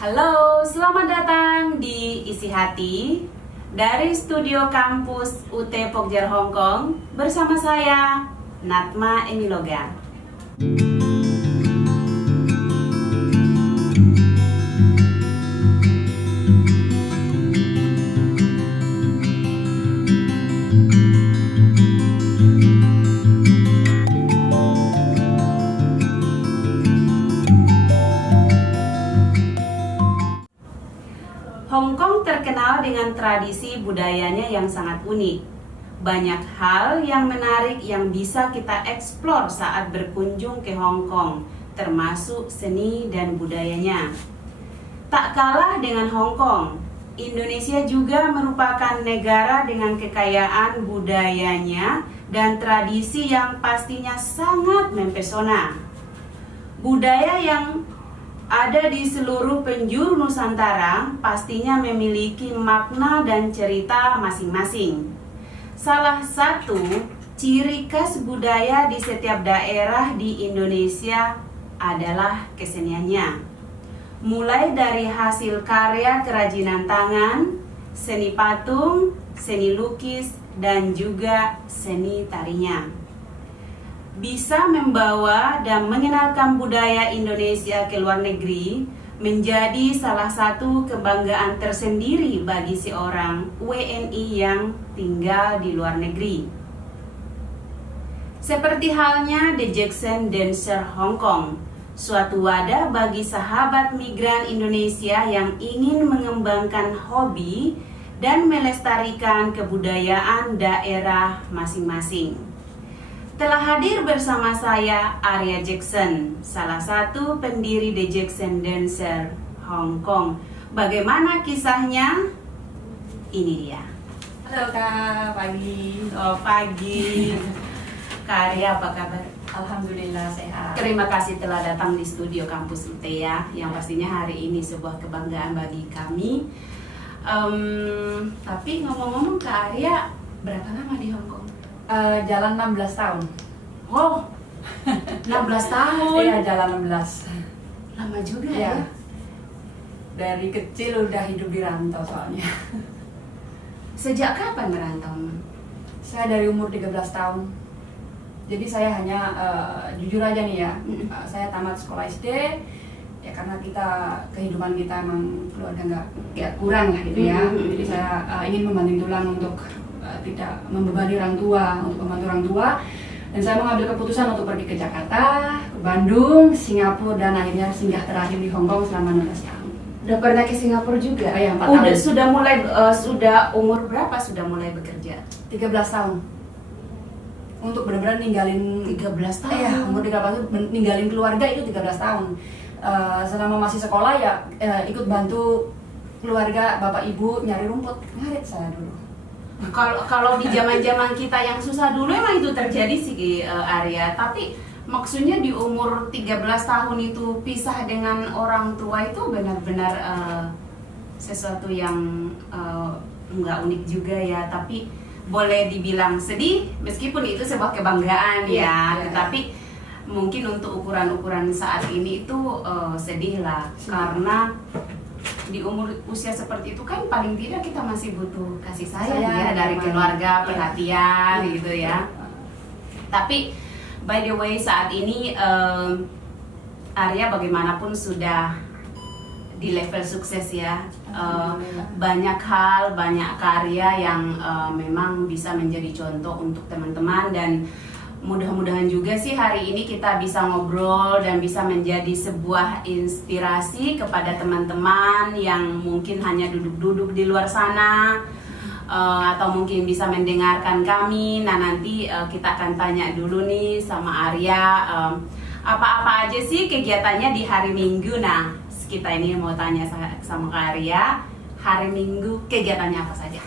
Halo, selamat datang di Isi Hati dari studio kampus UT Pokjar Hong Kong bersama saya Natma Emiloga. Hong Kong terkenal dengan tradisi budayanya yang sangat unik. Banyak hal yang menarik yang bisa kita eksplor saat berkunjung ke Hong Kong, termasuk seni dan budayanya. Tak kalah dengan Hong Kong, Indonesia juga merupakan negara dengan kekayaan budayanya dan tradisi yang pastinya sangat mempesona. Budaya yang ada di seluruh penjuru Nusantara pastinya memiliki makna dan cerita masing-masing. Salah satu ciri khas budaya di setiap daerah di Indonesia adalah keseniannya. Mulai dari hasil karya kerajinan tangan, seni patung, seni lukis, dan juga seni tarinya. Bisa membawa dan mengenalkan budaya Indonesia ke luar negeri menjadi salah satu kebanggaan tersendiri bagi seorang WNI yang tinggal di luar negeri. Seperti halnya The Jackson Dancer Hong Kong, suatu wadah bagi sahabat migran Indonesia yang ingin mengembangkan hobi dan melestarikan kebudayaan daerah masing-masing. Telah hadir bersama saya Arya Jackson, salah satu pendiri The Jackson Dancer Hong Kong. Bagaimana kisahnya? Ini dia. Halo Kak, pagi. Oh, pagi. Kak Arya, apa kabar? Alhamdulillah sehat. Terima kasih telah datang di studio kampus UT ya, yang pastinya hari ini sebuah kebanggaan bagi kami. Tapi ngomong-ngomong Kak Arya, berapa lama di Hong Kong? Jalan 16 tahun. Oh, 16 tahun. Iya, jalan 16. Lama juga Iya. ya. Dari kecil udah hidup di rantau soalnya. Sejak kapan merantau? Saya dari umur 13 tahun. Jadi saya hanya jujur aja nih ya, saya tamat sekolah SD ya karena kehidupan kita emang keluarga nggak kurang lah gitu ya. Jadi saya ingin membanting tulang untuk tidak membebani orang tua, untuk membantu orang tua, dan saya mengambil keputusan untuk pergi ke Jakarta, ke Bandung, Singapura, dan akhirnya singgah terakhir di Hong Kong selama 16 tahun. Udah pernah ke Singapura juga? Iya, 4 tahun. Sudah umur berapa sudah mulai bekerja? 13 tahun. Untuk benar-benar ninggalin 13 tahun. Iya, umur 13 tahun ninggalin keluarga itu 13 tahun. Selama masih sekolah ya ikut bantu keluarga bapak ibu nyari rumput, ngarit saya dulu. Kalau di zaman-zaman kita yang susah dulu emang itu terjadi sih Arya, tapi maksudnya di umur 13 tahun itu pisah dengan orang tua itu benar-benar sesuatu yang nggak unik juga ya, tapi boleh dibilang sedih meskipun itu sebuah kebanggaan ya. Tetapi mungkin untuk ukuran-ukuran saat ini itu sedih lah, karena di umur usia seperti itu kan paling tidak kita masih butuh kasih sayang ya dari keluarga, perhatian gitu ya. Tapi by the way saat ini Arya bagaimanapun sudah di level sukses ya. Banyak hal, banyak karya yang memang bisa menjadi contoh untuk teman-teman, dan mudah-mudahan juga sih hari ini kita bisa ngobrol dan bisa menjadi sebuah inspirasi kepada teman-teman yang mungkin hanya duduk-duduk di luar sana, atau mungkin bisa mendengarkan kami. Nah nanti kita akan tanya dulu nih sama Arya apa-apa aja sih kegiatannya di hari Minggu. Nah kita ini mau tanya sama Kak Arya, hari Minggu kegiatannya apa saja?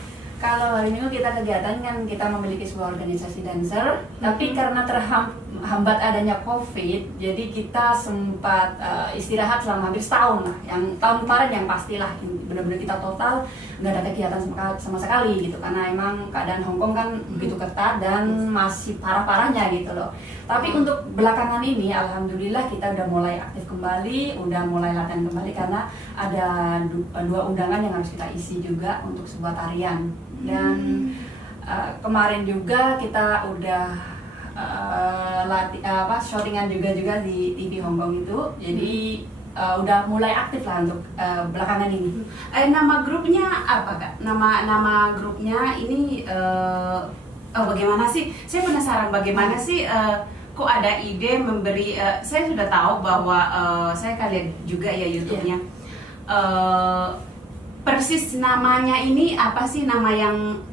Kalau hari Minggu kita kegiatan kan kita memiliki sebuah organisasi dancer, tapi karena terhambat adanya COVID, jadi kita sempat istirahat selama hampir setahun lah. Yang tahun kemarin yang pastilah benar-benar kita total nggak ada kegiatan sama sekali gitu, karena emang keadaan Hong Kong kan begitu ketat dan masih parah-parahnya gitu loh. Tapi untuk belakangan ini alhamdulillah kita udah mulai aktif kembali, udah mulai latihan kembali karena ada dua undangan yang harus kita isi juga untuk sebuah tarian. Dan kemarin juga kita udah syutingan juga di TV Hong Kong itu. Jadi udah mulai aktif lah untuk belakangan ini. Nama grupnya apa Kak? Nama grupnya ini bagaimana sih? Saya penasaran bagaimana sih kok ada ide memberi. Saya sudah tahu bahwa saya kan lihat juga ya YouTube-nya. Persis namanya ini apa sih, nama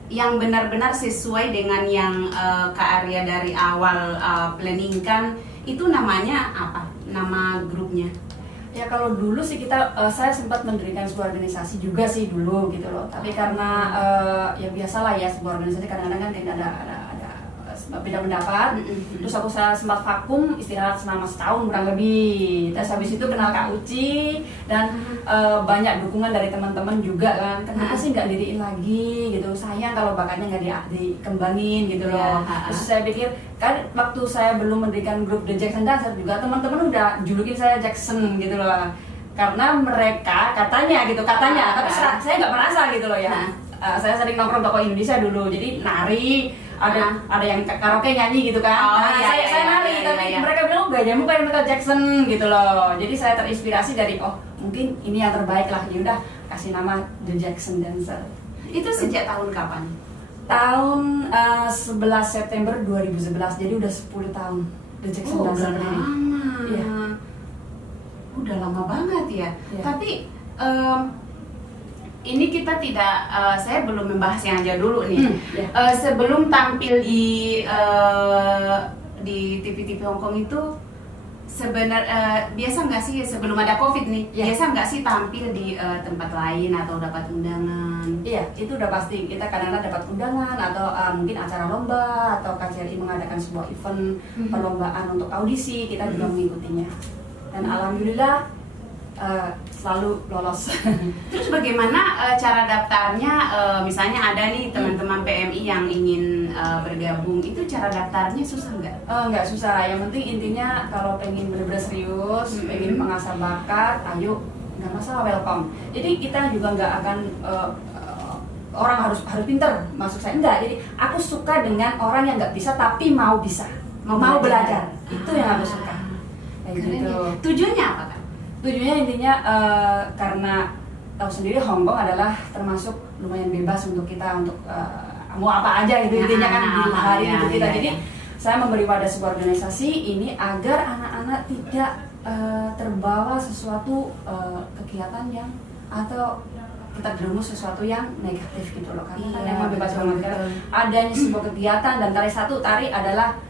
yang benar-benar sesuai dengan yang Kak Arya dari awal planning kan, itu namanya apa? Nama grupnya? Ya kalau dulu sih saya sempat mendirikan sebuah organisasi juga sih dulu gitu loh. Tapi karena ya biasalah ya, sebuah organisasi kadang-kadang kan tidak ada beda pendapat. Terus saya sempat vakum istirahat selama setahun kurang lebih. Terus habis itu kenal Kak Uci dan banyak dukungan dari teman-teman juga kan. Kenapa sih nggak diriin lagi gitu? Sayang kalau bakatnya nggak dikembangin gitu loh. Terus saya pikir kan waktu saya belum mendirikan grup The Jackson Dancer juga teman-teman udah julukin saya Jackson gitu loh. Karena mereka katanya, tapi saya nggak merasa gitu loh ya. Saya sering nongkrong toko Indonesia dulu, jadi nari, ada yang karaoke nyanyi gitu kan. Saya nari, tapi mereka bilang gajamu kayak Michael Jackson gitu loh. Jadi saya terinspirasi dari mungkin ini yang terbaik lah, ya udah kasih nama The Jackson Dancer. Itu sejak tahun kapan? Tahun 11 September 2011, jadi udah 10 tahun The Jackson Dancer udah ini. lama. Iya. Udah lama banget ya. Iya. Tapi ini kita tidak, saya belum membahas yang aja dulu nih. Sebelum tampil di TV-TV Hong Kong itu biasa nggak sih sebelum ada COVID nih? Biasa nggak sih tampil di tempat lain atau dapat undangan? Iya, itu udah pasti. Kita kadang-kadang dapat undangan atau mungkin acara lomba atau KJRI mengadakan sebuah event perlombaan untuk audisi, kita juga mengikutinya. Dan alhamdulillah selalu lolos. Terus bagaimana cara daftarnya? Misalnya ada nih teman-teman PMI yang ingin bergabung, itu cara daftarnya susah nggak? Nggak susah, yang penting intinya kalau pengen benar-benar serius, pengen mengasah bakat, ayo, nggak masalah, welcome. Jadi kita juga nggak akan orang harus pinter, maksud saya enggak. Jadi aku suka dengan orang yang nggak bisa tapi mau belajar. Itu yang aku suka. Kayak gitu. Tujuannya apa Kak? Tujuannya intinya karena tahu sendiri Hong Kong adalah termasuk lumayan bebas untuk kita untuk mau apa aja gitu intinya kan di hari itu kita. Jadi saya memberi wadah sebuah organisasi ini agar anak-anak tidak terbawa sesuatu kegiatan yang atau kita jerumus sesuatu yang negatif gitu loh, karena kan emang bebas banget. Adanya sebuah kegiatan dan tari adalah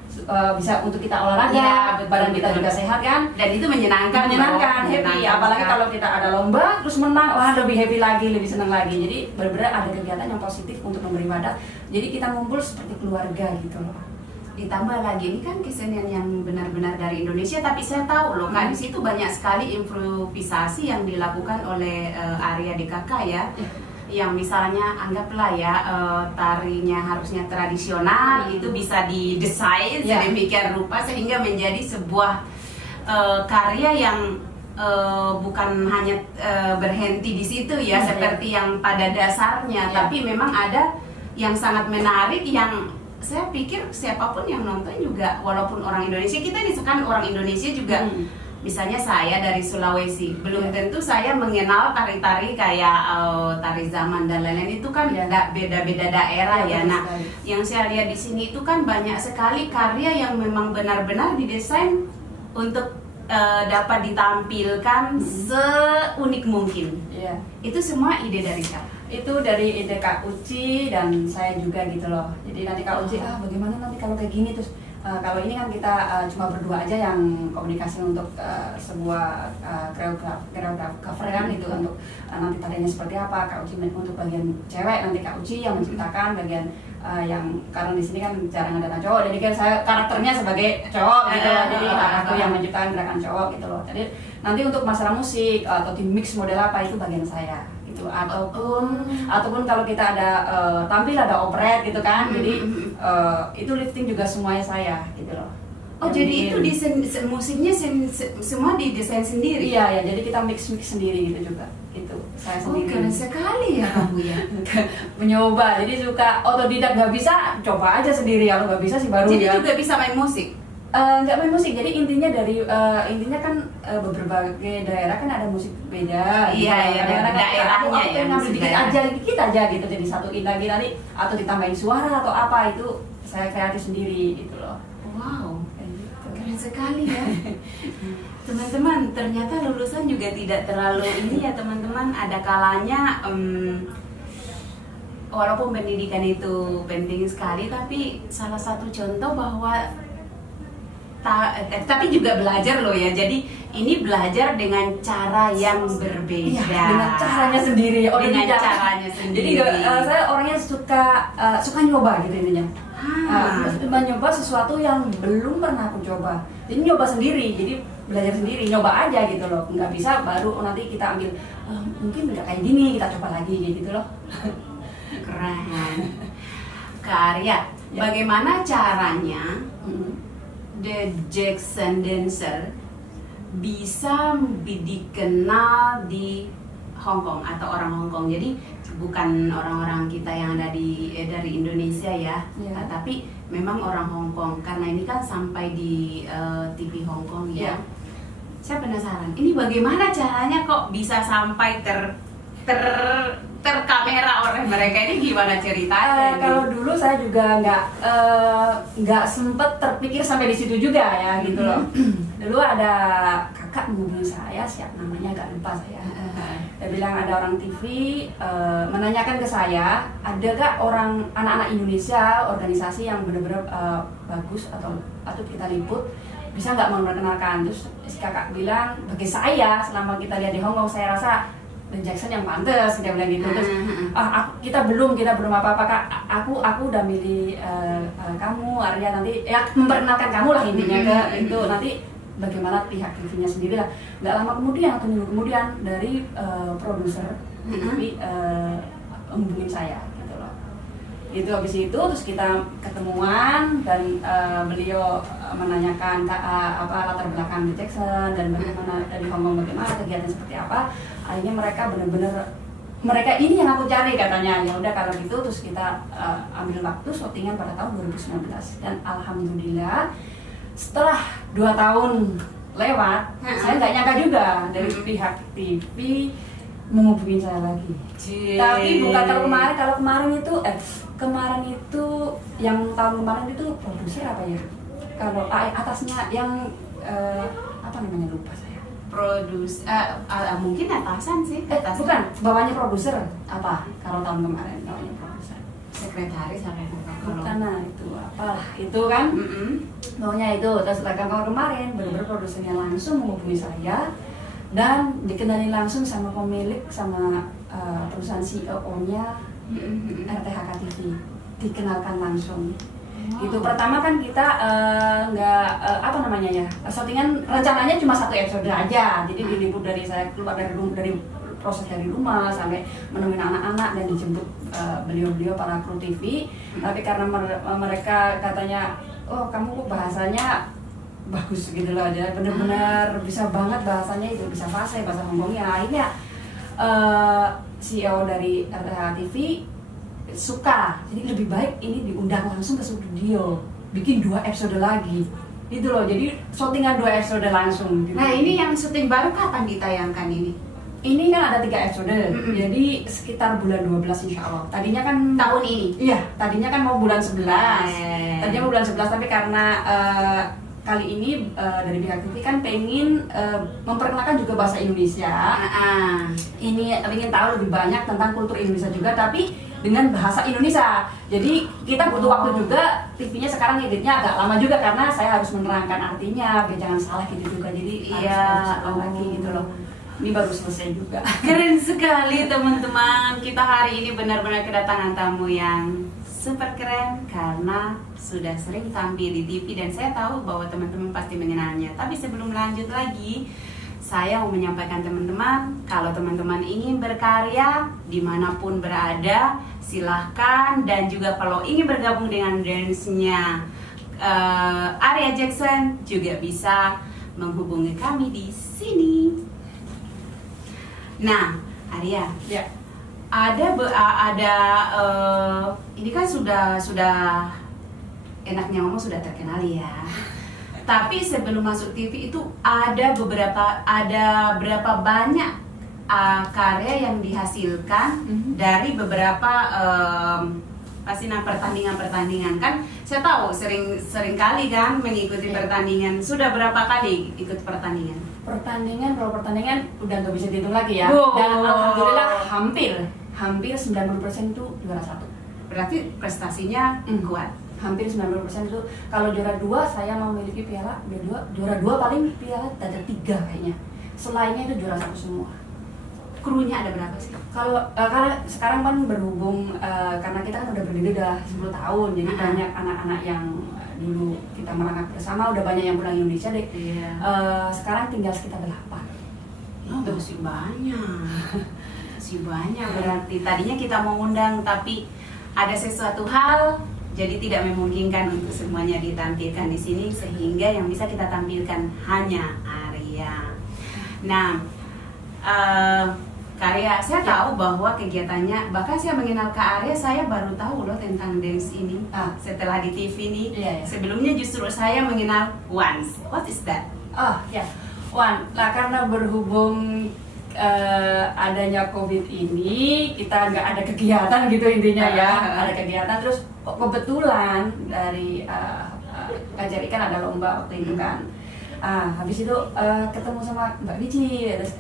bisa untuk kita olahraga, badan kita juga sehat kan, dan itu menyenangkan, happy. Apalagi kalau kita ada lomba terus menang, wah lebih happy lagi, lebih senang lagi. Jadi benar-benar ada kegiatan yang positif untuk memberi wadah. Jadi kita ngumpul seperti keluarga gitu loh. Ditambah lagi ini kan kesenian yang benar-benar dari Indonesia, tapi saya tahu loh Kak, di situ banyak sekali improvisasi yang dilakukan oleh Arya DKK ya. Yang misalnya anggaplah ya tarinya harusnya tradisional, itu bisa didesain sedemikian rupa sehingga menjadi sebuah karya yang bukan hanya berhenti di situ ya, seperti yang pada dasarnya, tapi memang ada yang sangat menarik yang saya pikir siapapun yang nonton juga, walaupun orang Indonesia, kita ini kan orang Indonesia juga. Misalnya saya dari Sulawesi, belum tentu saya mengenal tari-tari kayak tari zaman dan lain-lain, itu kan beda-beda daerah ya. Nah, yang saya lihat di sini itu kan banyak sekali karya yang memang benar-benar didesain untuk dapat ditampilkan seunik mungkin. Itu semua ide dari Kak? Itu dari ide Kak Uci dan saya juga gitu loh. Jadi nanti Kak Uci, bagaimana nanti kalau kayak gini, terus kalau ini kan kita cuma berdua aja yang komunikasi untuk sebuah cover kan gitu, untuk nanti tariannya seperti apa. Kak Uci untuk bagian cewek, nanti Kak Uci yang menciptakan bagian yang, karena di sini kan jarang ada cowok, jadi kan saya karakternya sebagai cowok gitu loh. Jadi aku yang menciptakan gerakan cowok gitu loh. Jadi nanti untuk masalah musik atau tim mix model apa itu bagian saya gitu. Ataupun kalau kita ada tampil ada operet gitu kan, jadi itu lifting juga semuanya saya gitu loh. Oh, yang jadi bikin. itu desain musiknya semua didesain sendiri? Iya, ya, jadi kita mix sendiri gitu juga. Itu saya Oh, sendiri. keren sekali ya kamu ya. Mencoba, jadi suka otodidak, nggak bisa coba aja sendiri, kalau nggak bisa sih baru Jadi ya. juga bisa main musik? Nggak main musik, jadi intinya intinya kan berbagai daerah kan ada musik beda. Iya, iya, Kadang-kadang kan daerahnya aku ya, ngambil musik dikit aja gitu, jadi satuin lagi nanti atau ditambahin suara atau apa, itu saya kreatif sendiri gitu loh. Wow, Kayak gitu. keren sekali ya. Teman-teman, ternyata lulusan juga tidak terlalu ini ya teman-teman. Ada kalanya walaupun pendidikan itu penting sekali, tapi salah satu contoh bahwa tapi juga belajar loh ya. Jadi ini belajar dengan cara yang berbeda. Iya, dengan caranya sendiri. Dengan tidak. caranya sendiri. Jadi saya orangnya suka nyoba gitu intinya. Mencoba sesuatu yang belum pernah aku coba. Jadi nyoba sendiri, jadi belajar sendiri, nyoba aja gitu loh. Nggak bisa baru nanti kita ambil mungkin nggak kayak gini, kita coba lagi kayak gitu loh. Keren. Kak Arya, Ya. bagaimana caranya The Jackson Dancer bisa dikenal di Hong Kong atau orang Hong Kong? Jadi bukan orang-orang kita yang ada dari Indonesia ya, Ya. tapi memang orang Hong Kong. Karena ini kan sampai di TV Hong Kong ya. Ya. Saya penasaran, ini bagaimana caranya kok bisa sampai terkamera oleh mereka, ini gimana ceritanya? Kalau dulu saya juga nggak sempet terpikir sampai di situ juga ya gitu loh. Dulu ada kakak menghubungi saya, siapa namanya agak lupa saya. Dia bilang ada orang TV menanyakan ke saya, ada gak orang anak-anak Indonesia organisasi yang benar-benar bagus atau kita liput, bisa nggak memperkenalkan. Terus si kakak bilang, bagi saya selama kita lihat di Hong Kong, saya rasa The Jackson yang pantas, dia bilang gitu. Terus kita belum apa-apa kak, aku udah milih kamu Arya, nanti ya memperkenalkan kamu lah intinya ke itu, nanti bagaimana pihak TV-nya sendiri lah. Nggak lama kemudian atau minggu kemudian dari produser TV menghubungin saya gitu loh. Itu habis itu terus kita ketemuan dan beliau menanyakan apa latar belakang The Jackson dan bagaimana dari Hong Kong, bagaimana kegiatan seperti apa. Akhirnya mereka benar-benar mereka ini yang aku cari katanya. Ya udah kalau gitu terus kita ambil waktu syutingan pada tahun 2019 dan alhamdulillah setelah 2 tahun lewat, saya nggak nyangka juga dari pihak TV menghubungi saya lagi. Tapi bukan kalau kemarin itu yang tahun kemarin itu produser apa ya? Kalau atasnya yang apa namanya lupa saya. Mungkin atasan sih. Bukan, bawahnya produser apa? Kalau tahun kemarin bawahnya produser. Sekretaris apa? Bukan, nah itu apalah itu kan. Maunya itu, terus kalau kemarin benar-benar produsernya langsung menghubungi saya dan dikenali langsung sama pemilik, sama perusahaan CEO-nya RTHK TV, dikenalkan langsung. Gitu. Pertama kan kita apa namanya ya, syutingan rencananya cuma 1 episode aja, jadi diliput dari saya keluar dari proses dari rumah sampai menemui anak-anak dan dijemput beliau-beliau para kru TV. Tapi karena mereka katanya, oh kamu kok bahasanya bagus gitu loh aja, bener-bener bisa banget bahasanya, itu bisa bahasa Hongkongnya. Akhirnya CEO dari RTH TV suka, jadi lebih baik ini diundang langsung ke studio, bikin 2 episode lagi itu loh, jadi syutingan 2 episode langsung gitu. Nah ini yang syuting baru kapan ditayangkan ini? Ini kan ada 3 episode, jadi sekitar bulan 12 insya Allah. Tadinya kan tahun ini? Iya, tadinya kan mau bulan 11. Tadinya mau bulan 11, tapi karena kali ini dari pihak TV kan pengen memperkenalkan juga bahasa Indonesia. Ini ingin tahu lebih banyak tentang kultur Indonesia juga, tapi dengan bahasa Indonesia. Jadi kita butuh waktu juga, TV-nya sekarang editnya agak lama juga karena saya harus menerangkan artinya, biar jangan salah gitu juga. Jadi harus lagi gitu loh. Ini baru selesai juga. Keren sekali teman-teman. Kita hari ini benar-benar kedatangan tamu yang super keren karena sudah sering tampil di TV dan saya tahu bahwa teman-teman pasti mengenalnya. Tapi sebelum lanjut lagi, saya mau menyampaikan teman-teman, kalau teman-teman ingin berkarya dimanapun berada, silahkan. Dan juga kalau ingin bergabung dengan dance-nya Arya Jackson juga bisa menghubungi kami di sini. Nah, Arya, Ya. Ini kan sudah enaknya ngomong sudah terkenal ya. Tapi sebelum masuk TV itu ada berapa banyak karya yang dihasilkan dari beberapa pertandingan kan. Saya tahu sering kali kan mengikuti pertandingan. Sudah berapa kali ikut pertandingan? Kalau pertandingan udah nggak bisa dihitung lagi ya. Oh. Dan alhamdulillah hampir 90% itu juara 1. Berarti prestasinya kuat. Hampir 90% itu. Kalau juara 2 saya memiliki piala, juara 2 paling piala ada 3 kayaknya. Selainnya itu juara 1 semua. Krunya ada berapa sih? Karena sekarang kan berhubung karena kita kan udah berdiri udah 10 tahun, jadi banyak anak-anak yang dulu kita melangkah bersama, udah banyak yang pulang Indonesia deh. Iya. Sekarang tinggal sekitar 8. Oh, masih banyak berarti. Tadinya kita mau undang tapi ada sesuatu hal jadi tidak memungkinkan untuk semuanya ditampilkan di sini, sehingga yang bisa kita tampilkan hanya Arya. Nah, Arya, saya tahu bahwa kegiatannya, bahkan saya mengenal Kak Arya, saya baru tahu loh tentang dance ini setelah di TV ini. Iya. Sebelumnya justru saya mengenal Once. What is that? Oh ya, Wan. Nah karena berhubung adanya COVID ini, kita nggak ada kegiatan gitu intinya ya. Ada kegiatan terus kebetulan dari Kajar Ikan ada lomba waktu itu kan. Habis itu ketemu sama Mbak Wici, terus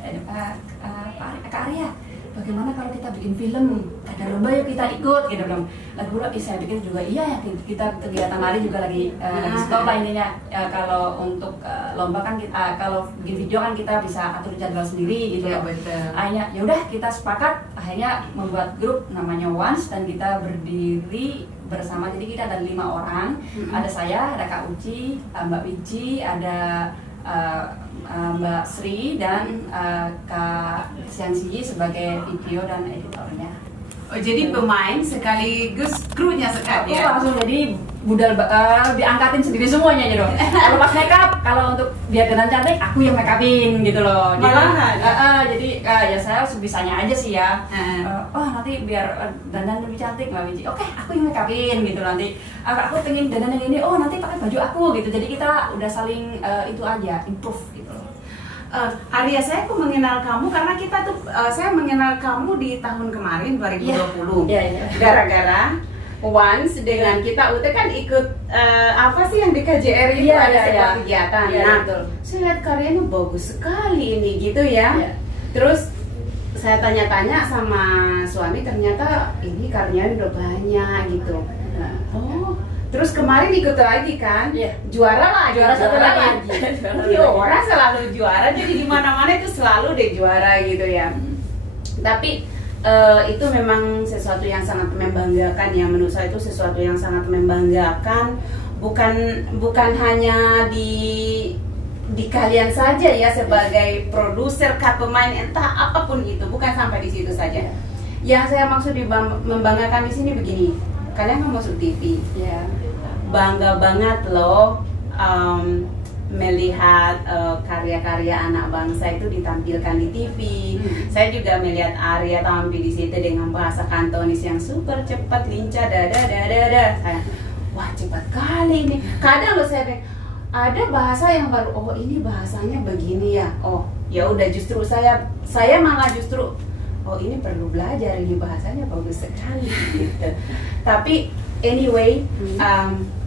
Kak Arya, bagaimana kalau kita bikin film? Ada lomba yuk kita ikut, gitu dong. Lalu saya pikir juga iya ya, kita kegiatan lari juga lagi stop lah intinya. Kalau untuk lomba kan kalau bikin video kan kita bisa atur jadwal sendiri gitu. Ya, betul. Akhirnya yaudah kita sepakat, akhirnya membuat grup namanya Once dan kita berdiri bersama. Jadi kita ada 5 orang, ada saya, ada Kak Uci, Mbak Wici, ada Mbak Sri dan Kak Siansi sebagai video dan editornya. Oh, jadi pemain sekaligus krunya sekali Aku ya? langsung jadi budal diangkatin sendiri semuanya gitu. Kalau pas make up, kalau untuk biar kelihatan cantik, aku yang make upin gitu loh. Malahan? Jadi ya saya sebisanya aja sih ya. Nanti biar dandan lebih cantik Mbak Wici. Oke, aku yang make upin gitu nanti. Aku pengen dandan yang ini. Oh nanti pakai baju aku gitu. Jadi kita udah saling itu aja improve gitu loh. Arya, saya kok mengenal kamu karena kita tuh saya mengenal kamu di tahun kemarin 2020. Iya. Gara-gara Once dengan kita UT kan ikut apa sih yang di KJR itu ada sebuah kegiatan. Iya, Nah, betul. saya lihat karyanya bagus sekali ini gitu ya. Iya. Terus saya tanya-tanya sama suami, ternyata ini karyanya udah banyak gitu. Oh, terus kemarin ikut lagi kan? Iya. Juara satu lagi. Juara selalu juara, jadi di mana-mana itu selalu deh juara gitu ya. Tapi itu memang sesuatu yang sangat membanggakan ya, menurut saya itu sesuatu yang sangat membanggakan, bukan hanya di kalian saja ya sebagai produser, pemain, entah apapun itu, bukan sampai di situ saja. Yang saya maksud membanggakan di sini begini, kalian kan masuk TV, Ya. bangga banget loh melihat karya-karya anak bangsa itu ditampilkan di TV. Saya juga melihat Arya tampil di situ dengan bahasa Kantonis yang super cepat, lincah, Saya, wah cepat kali ini. Kadang loh saya bilang, ada bahasa yang baru, oh ini bahasanya begini ya. Oh ya udah, justru saya malah justru, oh ini perlu belajar, ini bahasanya bagus sekali gitu. Tapi anyway,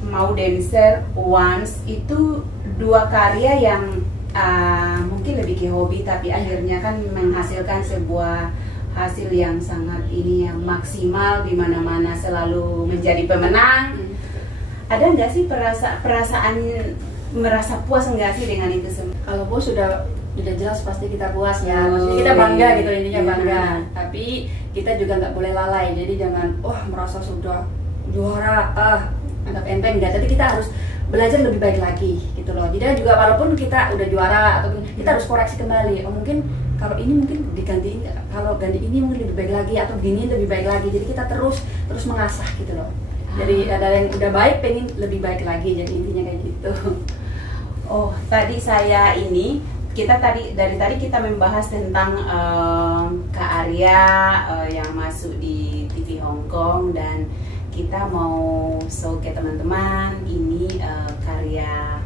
mau dancer, Once itu 2 karya yang mungkin lebih ke hobi, tapi akhirnya kan menghasilkan sebuah hasil yang sangat ini yang maksimal, di mana-mana selalu menjadi pemenang. Ada nggak sih perasaan merasa puas nggak sih dengan itu semua? Kalau puas sudah jelas pasti kita puas ya, maksudnya kita bangga gitu intinya, bangga. Tapi kita juga nggak boleh lalai, jadi jangan merasa sudah juara anggap enteng, enggak. Jadi kita harus belajar lebih baik lagi gitu loh. Jadi juga walaupun kita udah juara atau kita harus koreksi kembali. Oh mungkin kalau ini mungkin diganti, kalau ganti ini mungkin lebih baik lagi, atau begini lebih baik lagi. Jadi kita terus mengasah gitu loh. Jadi ada yang udah baik pengen lebih baik lagi, jadi intinya kayak gitu. Oh, tadi dari tadi kita membahas tentang Kak Arya yang masuk di TV Hong Kong, dan kita mau show ke teman-teman ini karya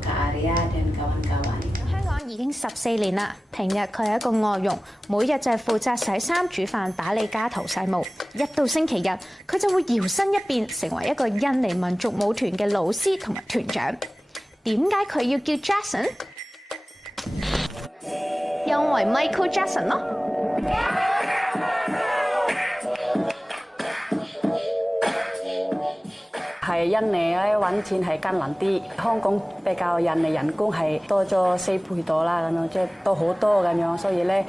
Kak Arya dan kawan-kawan. 香港已經14年啦，平日佢係一個外傭，每日就係負責洗衫、煮飯、打理家頭細務。一到星期日，佢就會搖身一變成為一個印尼民族舞團嘅老師同埋團長。點解佢要叫 Jackson？ 因為 Michael Jackson 咯。係印尼咧揾錢係艱難啲，香港比較印尼人工係多咗4倍多啦，咁樣即係多好多咁樣，所以咧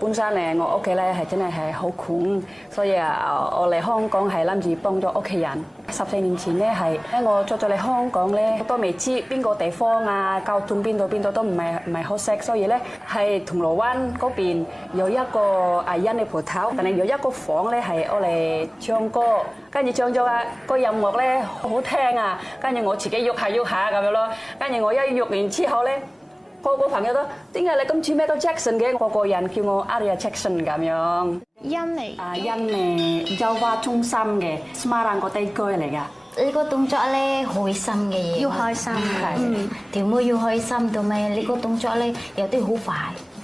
本身咧我屋企咧係真係好窮，所以我嚟香港係諗住幫咗屋企人。14年前咧係我出咗嚟香港咧都未知邊個地方交通邊度都唔係好識，所以咧係銅鑼灣嗰邊有一個印尼鋪頭，但係有一個房咧係我嚟唱歌，跟住唱咗個音樂咧好好聽跟住我自己喐下咁樣咯，跟住我一喐完之後咧。個個朋友都點解你咁似 Michael Jackson 嘅？個個人叫我 Arya Jackson 咁樣。印尼優化中心嘅 Semarang 個地區嚟㗎。呢個動作咧開心嘅嘢，要開心係，條妹要開心，同埋呢個動作咧有啲好快。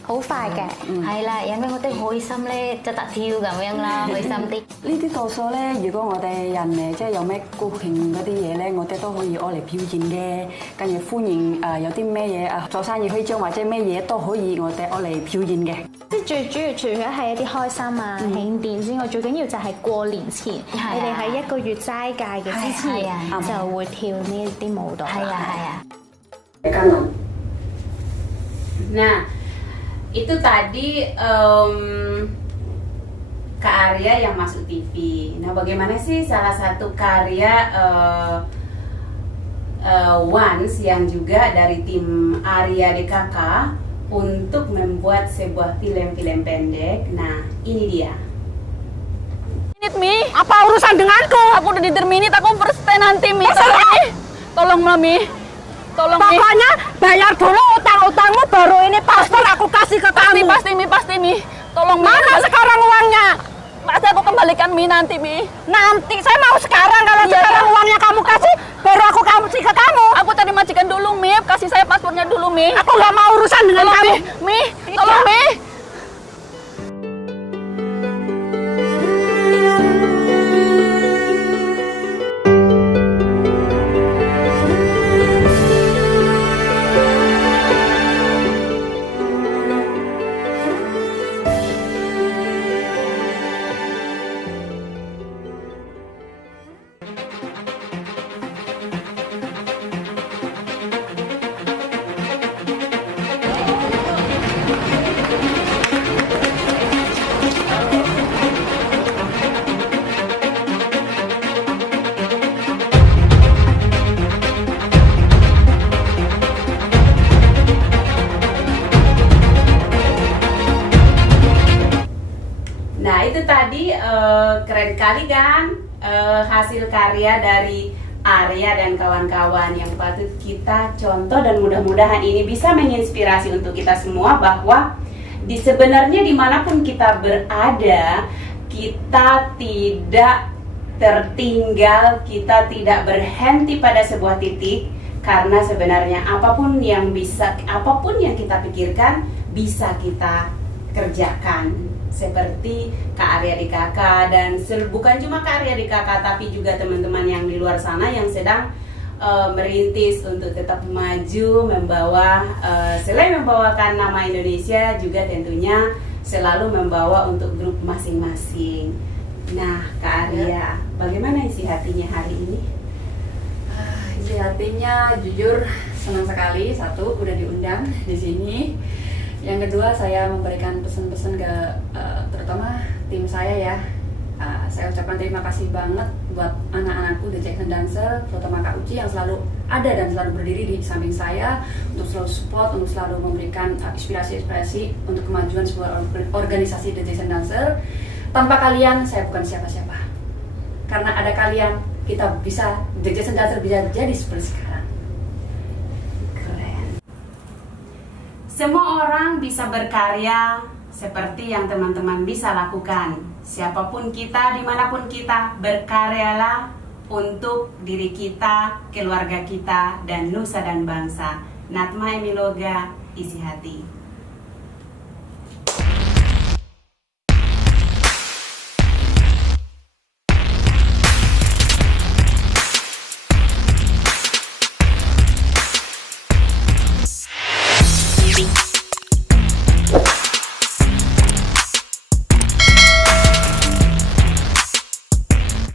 好快嘅，係啦，因為我哋開心咧就得跳咁樣啦，開心啲。呢啲度數咧，如果我哋人即係有咩高興嗰啲嘢咧，我哋都可以攞嚟表演嘅。跟住歡迎有啲咩嘢做生意開張或者咩嘢都可以我哋攞嚟表演嘅。即係最主要，除咗係一啲開心慶典之外，最緊要就係過年前，你哋喺1個月齋戒嘅之前就會跳呢啲舞蹈。係啊。Nah, itu tadi Kak Arya yang masuk TV. Nah, bagaimana sih salah satu karya Once yang juga dari tim Arya DKK untuk membuat sebuah film-film pendek. Nah, ini dia. Mi, apa urusan denganku? Aku udah di terminit, aku first pay nanti Mi. Tolong Mami. Tolong pokoknya bayar dulu utang-utangmu, baru ini paspor aku kasih ke kamu. Pasti Mi. Tolong Mi. Mana sekarang uangnya? Pasti aku kembalikan Mi nanti Mi. Nanti saya mau sekarang, kalau sekarang uangnya kamu kasih, baru aku kasih ke kamu. Aku cari majikan dulu Mi, kasih saya paspornya dulu Mi. Aku nggak mau urusan dengan kamu. Mi, tolong Mi. Nah, itu tadi keren kali kan hasil karya dari Arya dan kawan-kawan yang patut kita contoh, dan mudah-mudahan ini bisa menginspirasi untuk kita semua bahwa sebenarnya dimanapun kita berada, kita tidak tertinggal, kita tidak berhenti pada sebuah titik, karena sebenarnya apapun yang kita pikirkan bisa kita kerjakan. Seperti Kak Arya DKK, dan bukan cuma Kak Arya DKK tapi juga teman-teman yang di luar sana yang sedang merintis untuk tetap maju, membawa selain membawakan nama Indonesia, juga tentunya selalu membawa untuk grup masing-masing. Nah, Kak Arya, bagaimana isi hatinya hari ini? Isi hatinya jujur senang sekali, satu udah diundang di sini. Yang kedua, saya memberikan pesan-pesan ke terutama tim saya ya. Saya ucapkan terima kasih banget buat anak-anakku The Jackson Dancer, terutama Kak Uci yang selalu ada dan selalu berdiri di samping saya untuk selalu support, untuk selalu memberikan inspirasi-inspirasi untuk kemajuan sebuah organisasi The Jackson Dancer. Tanpa kalian, saya bukan siapa-siapa. karena ada kalian kita bisa The Jason Dancer bisa jadi seperti sekarang. Keren. Semua orang bisa berkarya seperti yang teman-teman bisa lakukan. Siapapun kita, dimanapun kita, berkaryalah untuk diri kita, keluarga kita, dan nusa dan bangsa. Natma Emiloga, isi hati. Beat.